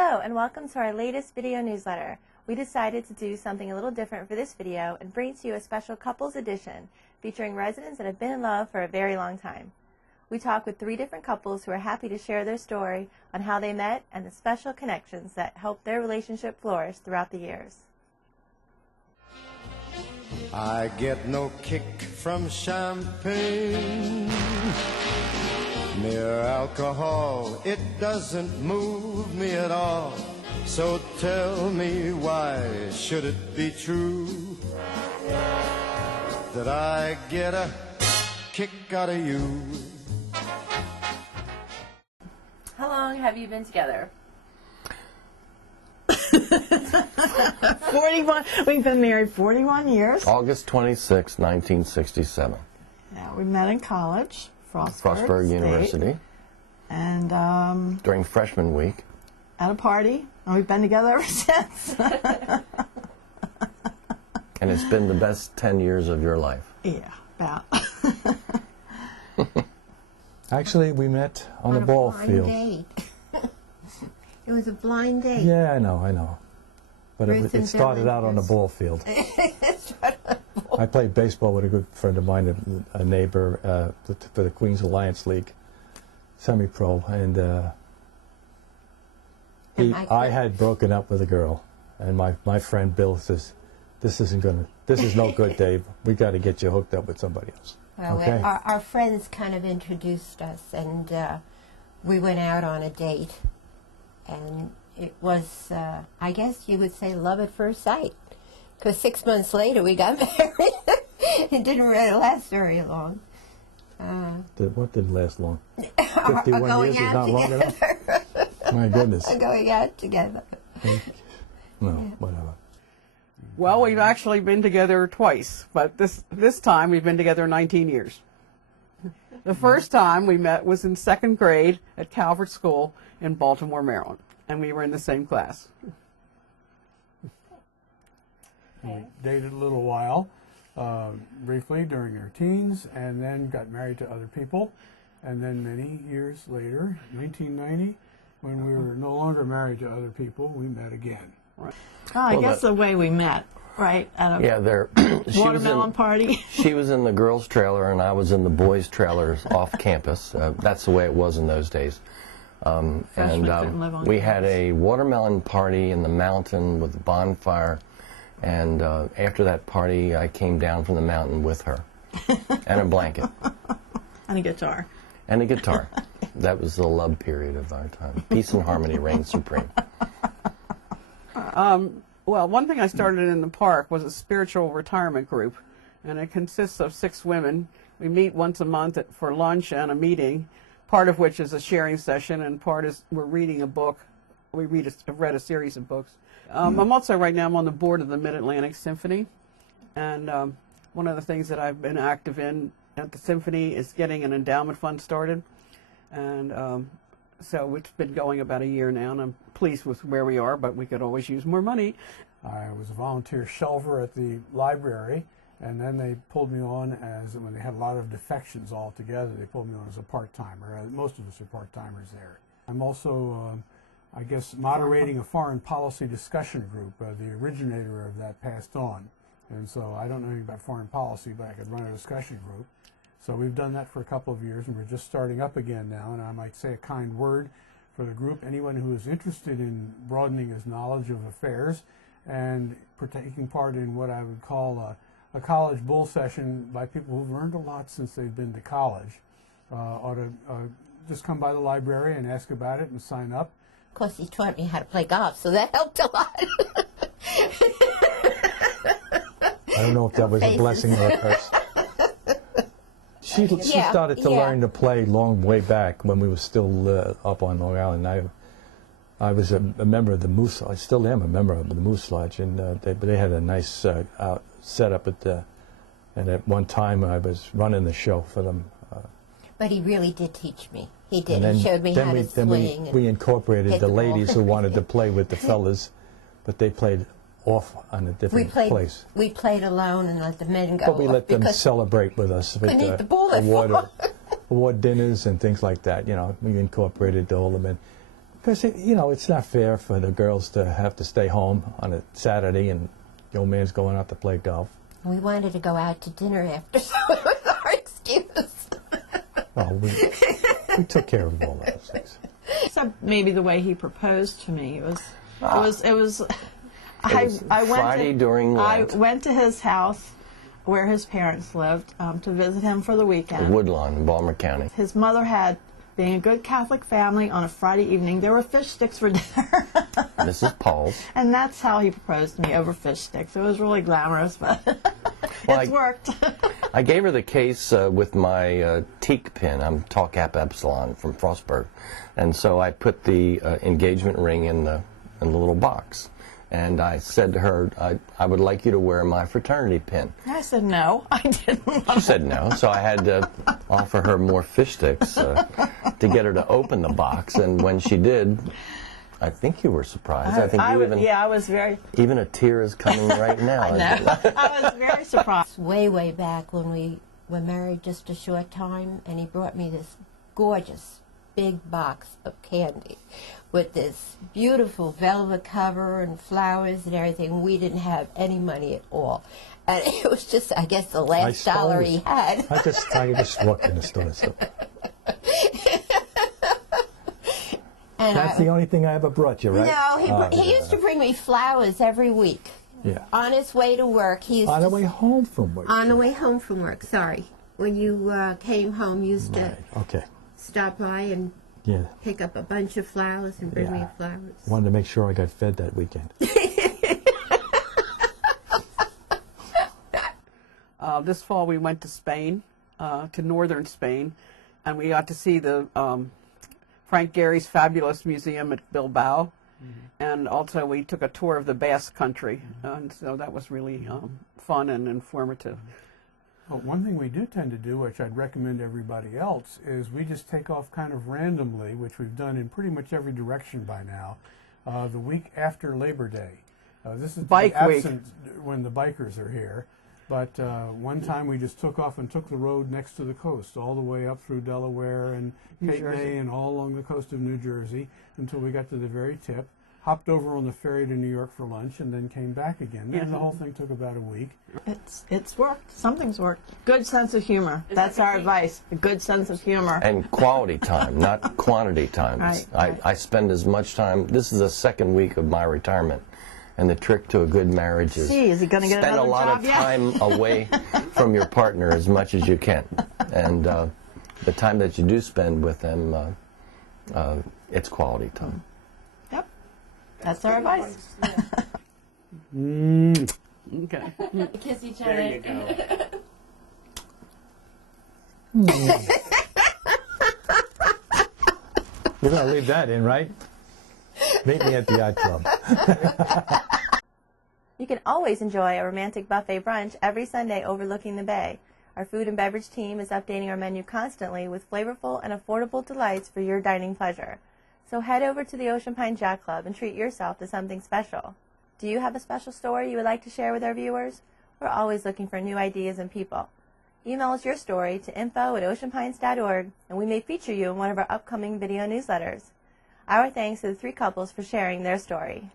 Hello and welcome to our latest video newsletter. We decided to do something a little different for this video and bring to you a special couples edition featuring residents that have been in love for a very long time. We talk with 3 different couples who are happy to share their story on how they met and the special connections that helped their relationship flourish throughout the years. I get no kick from champagne. Mere alcohol, it doesn't move me at all. So tell me, why should it be true that I get a kick out of you? How long have you been together? 41. We've been married 41 years. August 26, 1967. Yeah, we met in college, Frostburg State. University. And during freshman week. At a party. And we've been together ever since. And it's been the best 10 years of your life. Yeah, about. Actually, we met on a ball field. Date. It was a blind date. Yeah, I know. But it started out on the ball field. I played baseball with a good friend of mine, a neighbor, for the Queens Alliance League, semi-pro, and I had broken up with a girl, and my friend Bill says, "This is no good, Dave. We got to get you hooked up with somebody else." Well, okay? our friends kind of introduced us, and we went out on a date, and it was, I guess you would say, love at first sight, because 6 months later we got married. It didn't really last very long. What didn't last long? 51 years is not long enough? My goodness. Going out together. No, whatever. Well, we've actually been together twice, but this time we've been together 19 years. The first time we met was in 2nd grade at Calvert School in Baltimore, Maryland, and we were in the same class. We dated a little while, briefly during our teens, and then got married to other people. And then many years later, 1990, when we were no longer married to other people, we met again. Right. Oh, I guess the way we met, right? At a watermelon party. She was in the girls' trailer, and I was in the boys' trailers off campus. That's the way it was in those days. We had a watermelon party in the mountain with a bonfire. And after that party, I came down from the mountain with her, and a blanket. And a guitar. And a guitar. That was the love period of our time. Peace and harmony reigned supreme. Well, one thing I started in the park was a spiritual retirement group, and it consists of 6 women. We meet once a month for lunch and a meeting, part of which is a sharing session, and part is we're reading a book. We read a series of books. I'm also, right now, I'm on the board of the Mid-Atlantic Symphony, and one of the things that I've been active in at the Symphony is getting an endowment fund started, and so it's been going about a year now, and I'm pleased with where we are, but we could always use more money. I was a volunteer shelver at the library, and then they pulled me on when they had a lot of defections all together, they pulled me on as a part-timer. Most of us are part-timers there. I'm also I guess moderating a foreign policy discussion group. The originator of that passed on, and so I don't know anything about foreign policy, but I could run a discussion group. So we've done that for a couple of years, and we're just starting up again now, and I might say a kind word for the group. Anyone who is interested in broadening his knowledge of affairs and taking part in what I would call a college bull session by people who've learned a lot since they've been to college ought to just come by the library and ask about it and sign up. Of course, he taught me how to play golf, so that helped a lot. I don't know if that was a blessing or a curse. She started to learn to play long way back when we were still up on Long Island. I was a member of the Moose. I still am a member of the Moose Lodge, and they had a nice setup and at one time I was running the show for them. But he really did teach me. He did. He showed me how to swing. Then we incorporated the ladies who wanted to play with the fellas, but they played off on a different place. We played alone and let the men go. But we let them celebrate with us with award dinners and things like that. You know, we incorporated all the men. Because, you know, it's not fair for the girls to have to stay home on a Saturday and the old man's going out to play golf. We wanted to go out to dinner after, so it was our excuse. Well, we took care of all those things. Except maybe the way he proposed to me. I went to his house where his parents lived to visit him for the weekend. Woodlawn in Baltimore County. His mother had, being a good Catholic family, on a Friday evening, there were fish sticks for dinner. Mrs. Paul's. And that's how he proposed to me, over fish sticks. It was really glamorous, but it's worked. I gave her the case with my teak pin. I'm Tau Kappa Epsilon from Frostburg. And so I put the engagement ring in the little box. And I said to her, I would like you to wear my fraternity pin. I said no, I didn't. She said no, so I had to offer her more fish sticks to get her to open the box. And when she did, I think you were surprised. I was very... Even a tear is coming right now. I know. I was very surprised. Way, way back when we were married just a short time, and he brought me this gorgeous big box of candy with this beautiful velvet cover and flowers and everything. We didn't have any money at all. And it was just, I guess, the last dollar he had. I just walked in the store. So. That's the only thing I ever brought you, right? No, he used to bring me flowers every week. Yeah. On his way to work. He used on the way home from work. On the way home from work, sorry. When you came home, you used to stop by and pick up a bunch of flowers and bring me flowers. Wanted to make sure I got fed that weekend. This fall we went to Spain, to northern Spain, and we got to see the Frank Gehry's fabulous museum at Bilbao. And also we took a tour of the Basque Country, and so that was really fun and informative. Well, one thing we do tend to do, which I'd recommend everybody else, is we just take off kind of randomly, which we've done in pretty much every direction by now, the week after Labor Day. This is Bike week when the bikers are here. But one time we just took off and took the road next to the coast, all the way up through Delaware and Cape May and all along the coast of New Jersey until we got to the very tip, hopped over on the ferry to New York for lunch, and then came back again. And the whole thing took about a week. It's worked. Something's worked. Good sense of humor. That's our advice. A good sense of humor. And quality time, not quantity time. Right. I spend as much time. This is the second week of my retirement. And the trick to a good marriage is is he gonna get spend a lot of time away from your partner as much as you can. And the time that you do spend with them, it's quality time. Yep. That's our advice. Okay. Kiss each other. There you go. You're going to leave that in, right? Meet me at the yacht club. You can always enjoy a romantic buffet brunch every Sunday overlooking the bay. Our food and beverage team is updating our menu constantly with flavorful and affordable delights for your dining pleasure. So head over to the Ocean Pines Yacht Club and treat yourself to something special. Do you have a special story you would like to share with our viewers? We're always looking for new ideas and people. Email us your story to info@oceanpines.org and we may feature you in one of our upcoming video newsletters. Our thanks to the three couples for sharing their story.